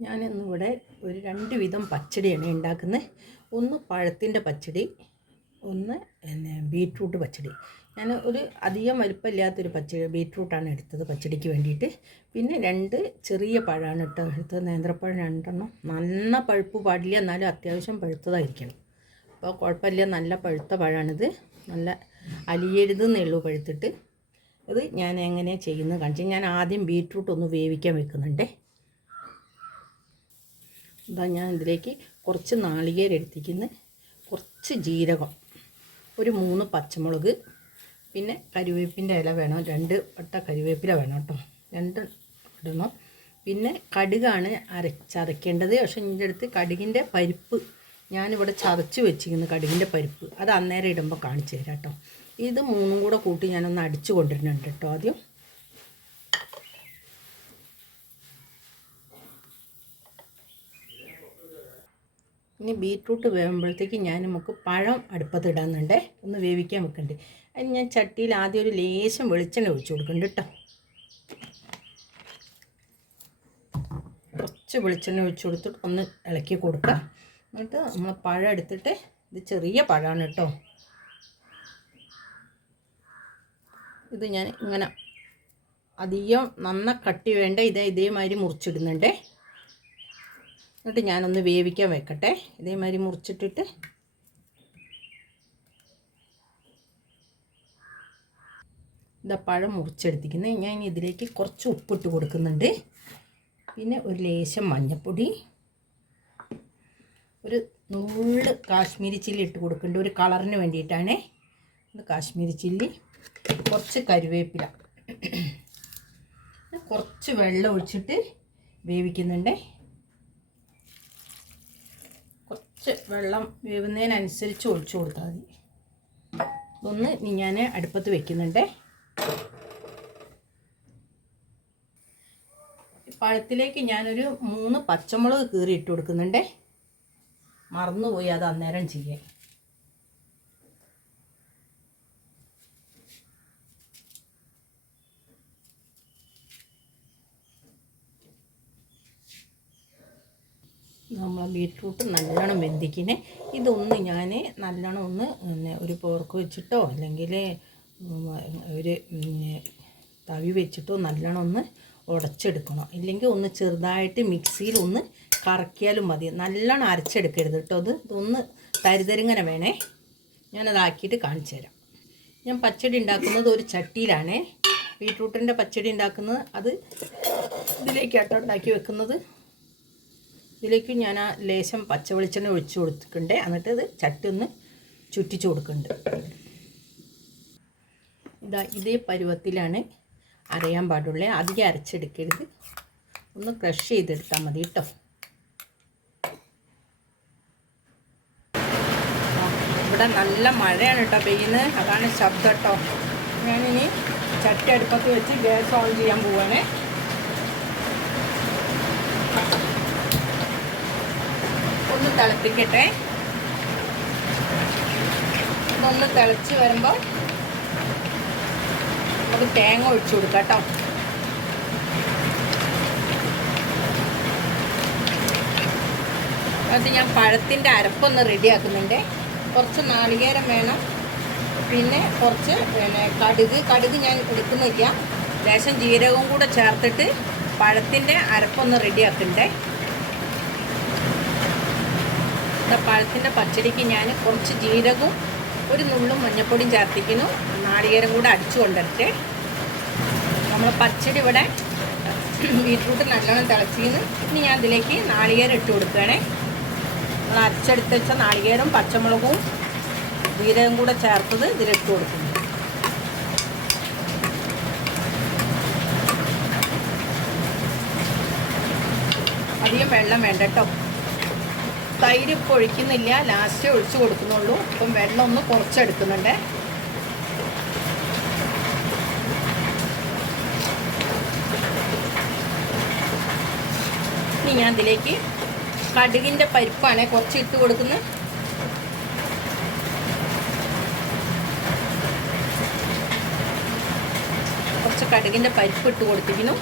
ഞാനിന്നിവിടെ ഒരു രണ്ട് വിധം പച്ചടിയാണ് ഉണ്ടാക്കുന്നത്. ഒന്ന് പഴത്തിന്റെ പച്ചടി ഒന്ന് പിന്നെ ബീട്രൂട്ട് പച്ചടി. ഞാൻ ഒരു അധികം വലിപ്പമില്ലാത്തൊരു പച്ചടി ബീട്രൂട്ടാണ് എടുത്തത് പച്ചടിക്ക് വേണ്ടിയിട്ട്. പിന്നെ രണ്ട് ചെറിയ പഴമാണ് ഇട്ട് എടുത്തത്. നേന്ത്രപ്പഴം രണ്ടെണ്ണം. നല്ല പഴുപ്പ് പാടില്ല എന്നാലും അത്യാവശ്യം പഴുത്തതായിരിക്കണം. അപ്പോൾ കുഴപ്പമില്ല നല്ല പഴുത്ത പഴമാണിത്. നല്ല അലിയരുതെന്നേ ഉള്ളൂ പഴുത്തിട്ട്. ഇത് ഞാൻ എങ്ങനെയാണ് ചെയ്യുന്നത് കാണിച്ചു ഞാൻ ആദ്യം ബീട്രൂട്ട് ഒന്ന് വേവിക്കാൻ വെക്കുന്നുണ്ടേ. ഇതാ ഞാൻ ഇതിലേക്ക് കുറച്ച് നാളികേരം എടുത്തിരിക്കുന്ന. കുറച്ച് ജീരകം ഒരു മൂന്ന് പച്ചമുളക് പിന്നെ കരുവേപ്പിന്റെ ഇല വേണം രണ്ട് വട്ട കരുവേപ്പില വേണം കേട്ടോ. രണ്ട് ഇടണം. പിന്നെ കടുകാണ് അരച്ചരയ്ക്കേണ്ടത് പക്ഷേ എന്റെ അടുത്ത് കടുകിന്റെ പരിപ്പ് ഞാനിവിടെ ചതച്ച് വെച്ചിരിക്കുന്നു കടുകിന്റെ പരിപ്പ്. അത് അന്നേരം ഇടുമ്പോൾ കാണിച്ചു തരാം കേട്ടോ. ഇത് മൂന്നും കൂടെ കൂട്ടി ഞാനൊന്ന് അടിച്ചു കൊണ്ടിരുന്നുണ്ട് കേട്ടോ ആദ്യം. ഇനി ബീട്രൂട്ട് വേകുമ്പോഴത്തേക്ക് ഞാൻ നമുക്ക് പഴം അടുപ്പത്ത് ഇടാന്നുണ്ടേ. ഒന്ന് വേവിക്കാൻ വെക്കണ്ട്. അതിന് ഞാൻ ചട്ടിയിൽ ആദ്യം ഒരു ലേശം വെളിച്ചെണ്ണ ഒഴിച്ചു കൊടുക്കുന്നുണ്ട് കേട്ടോ. കുറച്ച് വെളിച്ചെണ്ണ ഒഴിച്ചു കൊടുത്തിട്ട് ഒന്ന് ഇളക്കി കൊടുക്കുക എന്നിട്ട് നമ്മൾ പഴം എടുത്തിട്ട് ഇത് ചെറിയ പഴമാണ് കേട്ടോ. ഇത് ഞാൻ ഇങ്ങനെ അധികം നന്ന കട്ടി വേണ്ട ഇതേ ഇതേമാതിരി മുറിച്ചിടുന്നുണ്ടേ. എന്നിട്ട് ഞാനൊന്ന് വേവിക്കാൻ വെക്കട്ടെ. ഇതേമാതിരി മുറിച്ചിട്ടിട്ട്. ഇതാ പഴം മുറിച്ചെടുത്തിരിക്കുന്നത്. ഞാൻ ഇതിലേക്ക് കുറച്ച് ഉപ്പിട്ട് കൊടുക്കുന്നുണ്ട്. പിന്നെ ഒരു ലേശം മഞ്ഞൾപ്പൊടി ഒരു നൂറ് കാശ്മീരി ചില്ലി ഇട്ട് കൊടുക്കുന്നുണ്ട്. ഒരു കളറിന് വേണ്ടിയിട്ടാണ്. കാശ്മീരി ചില്ലി കുറച്ച് കരുവേപ്പില. കുറച്ച് വെള്ളം ഒഴിച്ചിട്ട് വേവിക്കുന്നുണ്ടേ. കുറച്ച് വെള്ളം വേവുന്നതിനനുസരിച്ച് ഒഴിച്ചു കൊടുത്താൽ മതി. ഇതൊന്ന് ഇനി ഞാൻ അടുപ്പത്ത് വെക്കുന്നുണ്ടേ. പഴത്തിലേക്ക് ഞാനൊരു മൂന്ന് പച്ചമുളക് കീറി ഇട്ട് കൊടുക്കുന്നുണ്ടേ. മറന്നുപോയി അത് അന്നേരം ചെയ്യാൻ. നമ്മൾ ബീട്രൂട്ട് നല്ലോണം വെന്തിക്കിനെ. ഇതൊന്ന് ഞാൻ നല്ലോണം ഒന്ന് പിന്നെ ഒരു പോർക്ക് വെച്ചിട്ടോ അല്ലെങ്കിൽ ഒരു തവി വെച്ചിട്ടോ നല്ലോണം ഒന്ന് ഉടച്ചെടുക്കണം ഇല്ലെങ്കിൽ ഒന്ന് ചെറുതായിട്ട് മിക്സിയിൽ ഒന്ന് കറക്കിയാലും മതി. നല്ലോണം അരച്ചെടുക്കരുത് കേട്ടോ അത്. ഇതൊന്ന് തരിതരിങ്ങനെ വേണേ. ഞാനതാക്കിയിട്ട് കാണിച്ചു തരാം. ഞാൻ പച്ചടി ഉണ്ടാക്കുന്നത് ഒരു ചട്ടിയിലാണേ. ബീട്രൂട്ടിന്റെ പച്ചടി ഉണ്ടാക്കുന്നത് അത് ഇതിലേക്കാട്ടോ ഉണ്ടാക്കി വെക്കുന്നത്. ഇതിലേക്ക് ഞാൻ ആ ലേശം പച്ച വെളിച്ചെണ്ണ ഒഴിച്ചു കൊടുത്തിട്ടുണ്ട്. എന്നിട്ട് ഇത് ചട്ടി ഒന്ന് ചുറ്റിച്ചു കൊടുക്കുന്നുണ്ട്. ഇതാ ഇതേ പരുവത്തിലാണ് അരയാൻ പാടുള്ളത് അധികം അരച്ചെടുക്കരുത്. ഒന്ന് ക്രഷ് ചെയ്തെടുത്താൽ മതി കേട്ടോ. ഇവിടെ നല്ല മഴയാണ് കേട്ടോ പെയ്യുന്നത്. അതാണ് ശബ്ദം കേട്ടോ. ഞാനിനി ചട്ടി അടുപ്പത്ത് വെച്ച് ഗ്യാസ് ഓൺ ചെയ്യാൻ പോവാണേ. ഒന്ന് തിളപ്പിക്കട്ടെ. ഇതൊന്ന് തിളച്ച് വരുമ്പോൾ നമുക്ക് തേങ്ങ ഒഴിച്ചു കൊടുക്കാം കേട്ടോ. അത് ഞാൻ പഴത്തിന്റെ അരപ്പൊന്ന് റെഡിയാക്കുന്നുണ്ട്. കുറച്ച് നാളികേരം വേണം. പിന്നെ കുറച്ച് പിന്നെ കടുക്. കടുക് ഞാൻ എടുക്കുന്നില്ല. ലേശം ജീരകവും കൂടെ ചേർത്തിട്ട് പഴത്തിന്റെ അരപ്പൊന്ന് റെഡിയാക്കണ്ടേ പഴത്തിന്റെ പച്ചടിക്ക് ഞാൻ കുറച്ച് ജീരകവും ഒരു നുള്ളും മഞ്ഞപ്പൊടിയും ചേർത്തിക്കുന്നു നാളികേരം കൂടെ അടിച്ചു കൊണ്ടിരട്ടെ നമ്മൾ പച്ചടി ഇവിടെ ബീട്രൂട്ട് നല്ലോണം തിളച്ചിന്ന് ഇനി ഞാൻ അതിലേക്ക് നാളികേരം ഇട്ട് കൊടുക്കുകയാണേ. നമ്മൾ അരച്ചെടുത്ത് വെച്ച നാളികേരം പച്ചമുളകും ജീരകം കൂടെ ചേർത്തത് ഇതിലിട്ട് കൊടുക്കുന്നു. അധികം വെള്ളം വേണ്ട കേട്ടോ. തൈര് ഇപ്പോൾ ഒഴിക്കുന്നില്ല ലാസ്റ്റ് ഒഴിച്ച് കൊടുക്കുന്നുള്ളൂ. അപ്പം വെള്ളം ഒന്ന് കുറച്ചെടുക്കുന്നുണ്ട്. ഇനി ഞാൻ ഇതിലേക്ക് കടുകിന്റെ പരിപ്പാണ് കുറച്ച് ഇട്ട് കൊടുക്കുന്നത്. കുറച്ച് കടുകിന്റെ പരിപ്പ് ഇട്ട് കൊടുത്തിരിക്കുന്നു.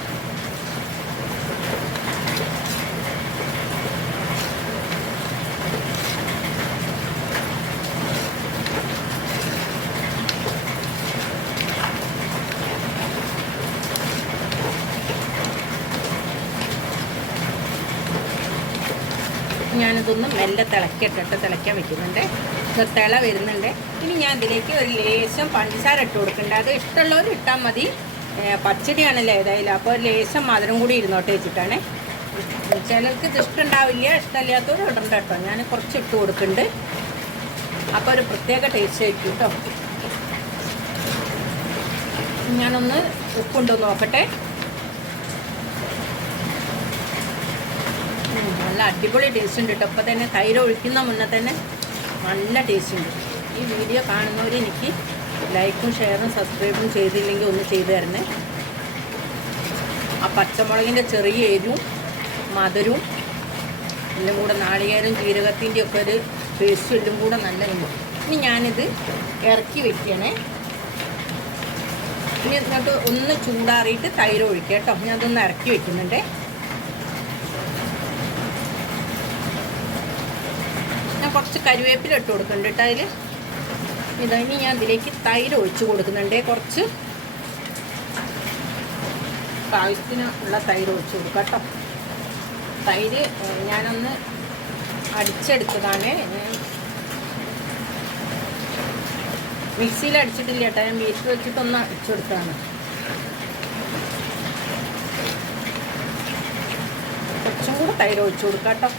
ഞാനിതൊന്ന് മെല്ലെ തിളക്കട്ടിട്ട് തിളയ്ക്കാൻ വെക്കുന്നുണ്ട്. തിള വരുന്നുണ്ട്. ഇനി ഞാൻ ഇതിലേക്ക് ഒരു ലേശം പഞ്ചസാര ഇട്ട് കൊടുക്കുന്നുണ്ട്. അത് ഇഷ്ടമുള്ളവർ ഇട്ടാൽ മതി. പച്ചടിയാണല്ലേ ഏതായാലും. അപ്പോൾ ലേശം മധുരം കൂടി ഇരുന്നോട്ട് വെച്ചിട്ടാണ്. ചിലർക്ക് ഇത് ഇഷ്ടമുണ്ടാവില്ല ഇഷ്ടമില്ലാത്തവർ ഇടണ്ട കേട്ടോ. ഞാൻ കുറച്ച് ഇട്ട് കൊടുക്കുന്നുണ്ട്. അപ്പോൾ ഒരു പ്രത്യേക ടേസ്റ്റ് ആയിരിക്കും കേട്ടോ. ഞാനൊന്ന് ഉപ്പുണ്ടോ നോക്കട്ടെ. നല്ല അടിപൊളി ടേസ്റ്റ് ഉണ്ട് കേട്ടോ അപ്പോൾ തന്നെ തൈര് ഒഴിക്കുന്ന മുന്നേ തന്നെ നല്ല ടേസ്റ്റ് ഉണ്ട്. ഈ വീഡിയോ കാണുന്നവർ എനിക്ക് ലൈക്കും ഷെയറും സബ്സ്ക്രൈബും ചെയ്തില്ലെങ്കിൽ ഒന്ന് ചെയ്തു തരണേ. ആ പച്ചമുളകിന്റെ ചെറിയ എരിവും മധുരവും എല്ലാം കൂടെ നാളികേരം ജീരകത്തിന്റെ ഒക്കെ ഒരു പേസ്റ്റും എല്ലാം കൂടെ നല്ല ഇനി ഞാനിത് ഇറക്കി വെക്കണേ. ഇനി എന്നിട്ട് ഒന്ന് ചൂടാറിയിട്ട് തൈര് ഒഴിക്കുക കേട്ടോ ഞാനതൊന്ന് ഇറക്കി വെക്കുന്നുണ്ട്. ഞാൻ കുറച്ച് കരിവേപ്പില ഇട്ട് കൊടുക്കുന്നുണ്ട് കേട്ടോ അതിൽ ഇതാ ഇനി ഞാൻ ഇതിലേക്ക് തൈര് ഒഴിച്ചു കൊടുക്കുന്നുണ്ട്. കുറച്ച് പായസത്തിന് ഉള്ള തൈര് ഒഴിച്ചു കൊടുക്കാം കേട്ടോ. തൈര് ഞാനൊന്ന് അടിച്ചെടുത്തതാണ്. മിക്സിയിൽ അടിച്ചിട്ടില്ല കേട്ടോ. ഞാൻ വീട്ടിൽ വെച്ചിട്ടൊന്ന് അടിച്ചെടുത്താണ് കുറച്ചും കൂടെ തൈര് ഒഴിച്ചു കൊടുക്കാം കേട്ടോ.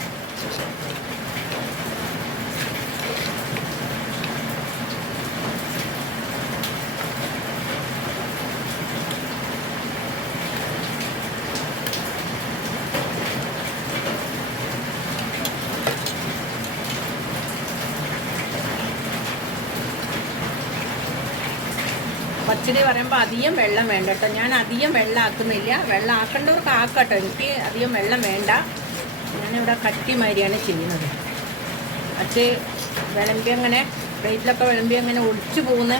പച്ചടി പറയുമ്പോൾ അധികം വെള്ളം വേണ്ട കേട്ടോ. ഞാൻ അധികം വെള്ളം ആക്കുന്നില്ല വെള്ളം ആക്കേണ്ടവർക്ക് ആക്കട്ടോ. എനിക്ക് അധികം വെള്ളം വേണ്ട. ഞാനിവിടെ കട്ടി മാതിരിയാണ് ചെയ്യുന്നത്. പക്ഷേ വിളമ്പി അങ്ങനെ പ്ലേറ്റിലൊക്കെ വിളമ്പി അങ്ങനെ ഒളിച്ചു പോകുന്ന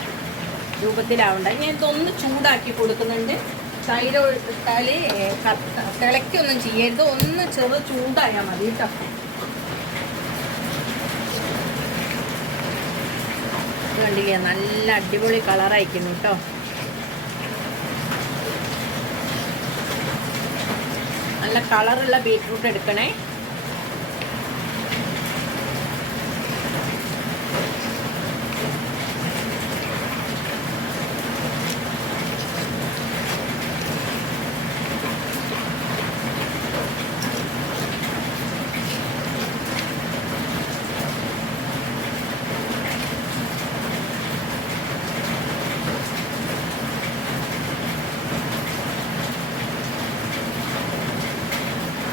രൂപത്തിലാവണ്ട. ഞാൻ ഇതൊന്ന് ചൂടാക്കി കൊടുക്കുന്നുണ്ട്. തൈര് ഇട്ടാൽ തിളയ്ക്കൊന്നും ചെയ്യരുത്. ഒന്ന് ചെറു ചൂടായാൽ മതി കേട്ടോ. കണ്ടില്ലേ? നല്ല അടിപൊളി കളറായിരിക്കുന്നു കേട്ടോ. നല്ല കളറുള്ള ബീറ്റ്റൂട്ട് എടുക്കണേ.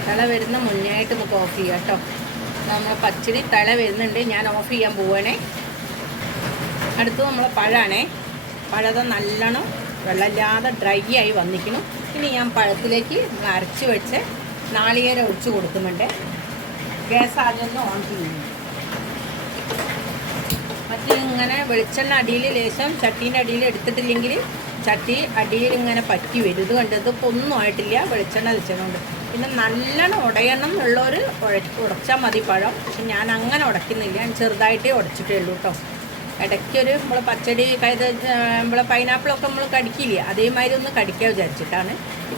തള വരുന്ന മുന്നേയായിട്ട് നമുക്ക് ഓഫ് ചെയ്യാം കേട്ടോ. നമ്മൾ പച്ചടി തള വരുന്നുണ്ട്. ഞാൻ ഓഫ് ചെയ്യാൻ പോവുകയാണേ അടുത്ത് നമ്മൾ പഴമാണേ പഴത നല്ലോണം വെള്ളമില്ലാതെ ഡ്രൈ ആയി വന്നിക്കണം ഇനി ഞാൻ പഴത്തിലേക്ക് നമ്മൾ അരച്ച് വെച്ച് നാളികേരം ഒഴിച്ച് കൊടുക്കുന്നുണ്ട്. ഗ്യാസ് ആദ്യമൊന്നും ഓൺ ചെയ്യുന്നു മറ്റേ ഇങ്ങനെ വെളിച്ചെണ്ണ അടിയിൽ ലേശം ചട്ടീന്റെ അടിയിൽ എടുത്തിട്ടില്ലെങ്കിൽ ചട്ടി അടിയിൽ ഇങ്ങനെ പറ്റി വരും. ഇത് കണ്ടത് ഇപ്പോൾ ഒന്നും ആയിട്ടില്ല. വെളിച്ചെണ്ണ വെച്ചതുകൊണ്ട്. പിന്നെ നല്ലോണം ഉടയണം എന്നുള്ളൊരു ഉടച്ചാൽ മതി പഴം. പക്ഷെ ഞാൻ അങ്ങനെ ഉടയ്ക്കുന്നില്ല. ഞാൻ ചെറുതായിട്ടേ ഉടച്ചിട്ടുള്ളൂ കേട്ടോ. ഇടയ്ക്കൊരു നമ്മൾ പച്ചടി കൈത നമ്മളെ പൈനാപ്പിളൊക്കെ നമ്മൾ കടിക്കില്ല? അതേമാതിരി ഒന്ന് കടിക്കാൻ വിചാരിച്ചിട്ടാണ്.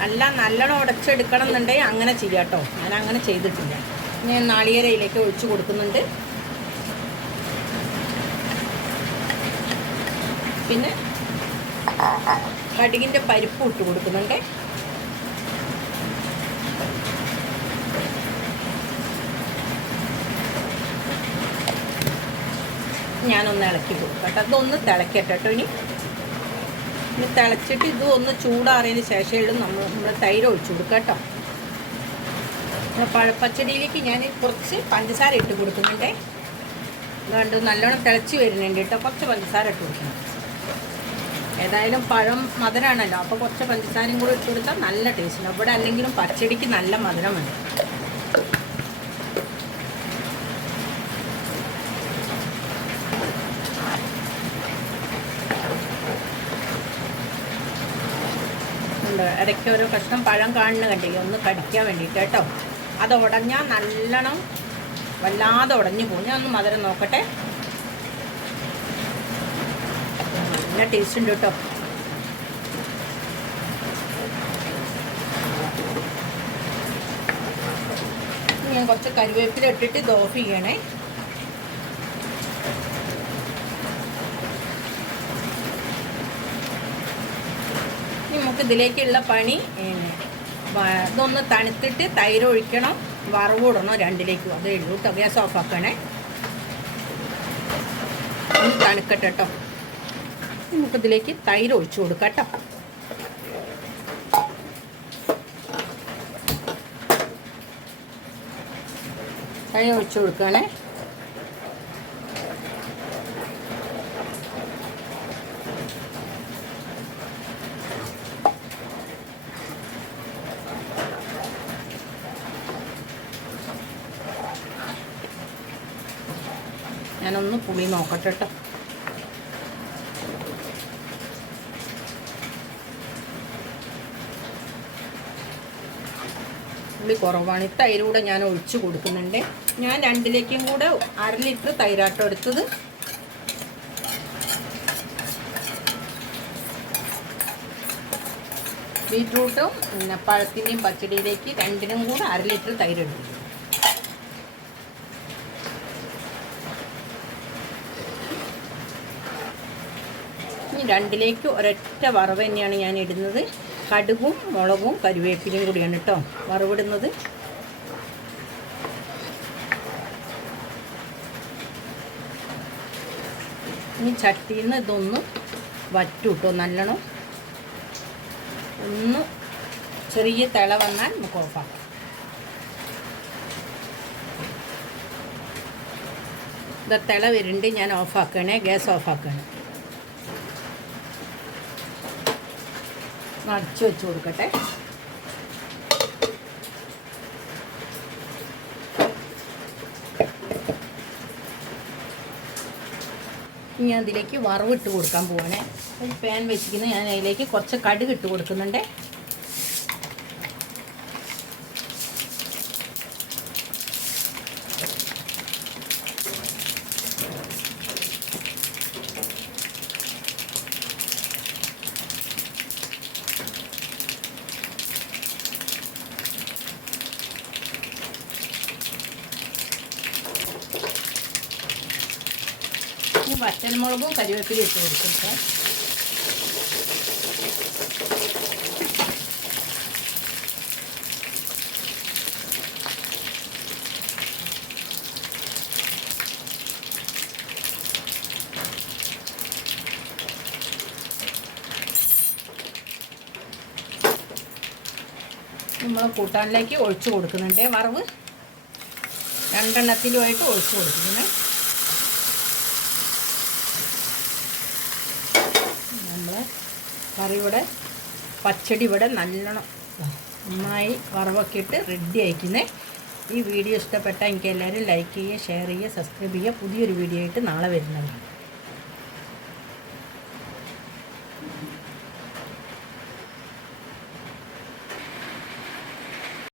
അല്ല നല്ലോണം ഉടച്ചെടുക്കണം എന്നുണ്ടെങ്കിൽ അങ്ങനെ ചെയ്യാം കേട്ടോ. ഞാൻ അങ്ങനെ ചെയ്തിട്ടില്ല. ഞാൻ നാളികേരയിലേക്ക് ഒഴിച്ചു കൊടുക്കുന്നുണ്ട്. പിന്നെ കടുകിന്റെ പരിപ്പ് ഇട്ട് കൊടുക്കുന്നുണ്ട്. ഞാനൊന്ന് ഇളക്കി കൊടുക്കും കേട്ടോ. അതൊന്ന് തിളക്കട്ടെ കേട്ടോ ഇനി. ഇനി തിളച്ചിട്ട് ഇത് ഒന്ന് ചൂടാറിയതിന് ശേഷമുള്ളൂ നമ്മൾ നമ്മൾ തൈര് ഒഴിച്ചു കൊടുക്കുക കേട്ടോ. പഴപ്പച്ചടിയിലേക്ക് ഞാൻ കുറച്ച് പഞ്ചസാര ഇട്ട് കൊടുക്കുന്നുണ്ടേ. അതുകൊണ്ട് നല്ലോണം തിളച്ച് വരുന്നുണ്ട് കേട്ടോ. കുറച്ച് പഞ്ചസാര ഇട്ട് കൊടുക്കണം. ഏതായാലും പഴം മധുരമാണല്ലോ അപ്പോൾ കുറച്ച് പഞ്ചസാരയും കൂടി ഇട്ട് കൊടുത്താൽ നല്ല ടേസ്റ്റ് അവിടെ അല്ലെങ്കിലും പച്ചടിക്ക് നല്ല മധുരം വേണം. ഉണ്ട് ഇടയ്ക്ക് ഒരു കഷ്ണം പഴം കാണുന്ന കണ്ടില്ലേ? ഒന്ന് കടിക്കാൻ വേണ്ടിയിട്ട് കേട്ടോ. അത് ഉടഞ്ഞാൽ നല്ലോണം വല്ലാതെ ഉടഞ്ഞു പോകും. ഞാൻ ഒന്ന് മധുരം നോക്കട്ടെ. നല്ല ടേസ്റ്റ് ഉണ്ട് കേട്ടോ. ഞാൻ കുറച്ച് കരുവേപ്പില ഇട്ടിട്ട് ഇത് ചെയ്യണേ. നമുക്ക് ഇതിലേക്കുള്ള പണി ഇതൊന്ന് തണുത്തിട്ട് തൈര് ഒഴിക്കണം. വറവിടണം രണ്ടിലേക്കും. അതേ ഉള്ളൂ കേട്ടോ ഗ്യാസ് ആക്കണേ. ഒന്ന് തണുക്കട്ടെ കേട്ടോ നമുക്കിതിലേക്ക് തൈര് ഒഴിച്ചു കൊടുക്കാം കേട്ടോ തൈര് ഒഴിച്ചു കൊടുക്കുകയാണേ ഞാനൊന്ന് പുളി നോക്കട്ടെ കേട്ടോ ഉള്ളി കുറവാണ്. ഈ തൈര് കൂടെ ഞാൻ ഒഴിച്ച് കൊടുക്കുന്നുണ്ട്. ഞാൻ രണ്ടിലേക്കും കൂടെ അര ലിറ്റർ തൈരാട്ടം എടുത്തത്. ബീറ്റ്റൂട്ടും പിന്നെ പഴത്തിന്റെയും പച്ചടിയിലേക്ക് രണ്ടിനും കൂടെ അര ലിറ്റർ തൈര് ഇനി രണ്ടിലേക്ക് ഒരൊറ്റ വറവ് തന്നെയാണ് ഞാൻ ഇടുന്നത്. കടുകും മുളകും കരുവേപ്പിലയും കൂടിയാണ് കേട്ടോ വറവിടുന്നത്. ഇനി ചട്ടിയിൽ നിന്ന് ഇതൊന്ന് വറ്റു കേട്ടോ നല്ലോണം. ഒന്ന് ചെറിയ തിള വന്നാൽ നമുക്ക് ഓഫാക്കാം ഇത് തിള വരുന്നുണ്ട് ഞാൻ ഓഫാക്കണേ ഗ്യാസ് ഓഫാക്കണേ അടച്ചു വെച്ച് കൊടുക്കട്ടെ. ഇനി അതിലേക്ക് വറവിട്ട് കൊടുക്കാൻ പോവാണേ. ഒരു പാൻ വെച്ചിരിക്കുന്നത് ഞാൻ അതിലേക്ക് കുറച്ച് കടുക് ഇട്ട് കൊടുക്കുന്നുണ്ട്. വറ്റൽമുളകും കരിവേപ്പിലും ഇട്ട് കൊടുക്കുക നമ്മൾ കൂട്ടാനിലേക്ക് ഒഴിച്ചു കൊടുക്കുന്നുണ്ട്. വറവ് രണ്ടെണ്ണത്തിലുമായിട്ട് ഒഴിച്ചു കൊടുക്കുന്നത് നമ്മൾ കറി ഇവിടെ പച്ചടി ഇവിടെ നല്ലോണം നന്നായി വറവൊക്കെ ഇട്ട് റെഡി ആയിക്കുന്നേ. ഈ വീഡിയോ ഇഷ്ടപ്പെട്ടാൽ എനിക്ക് എല്ലാവരും ലൈക്ക് ചെയ്യുക ഷെയർ ചെയ്യുക സബ്സ്ക്രൈബ് ചെയ്യുക. പുതിയൊരു വീഡിയോ ആയിട്ട് നാളെ വരുന്നതാണ്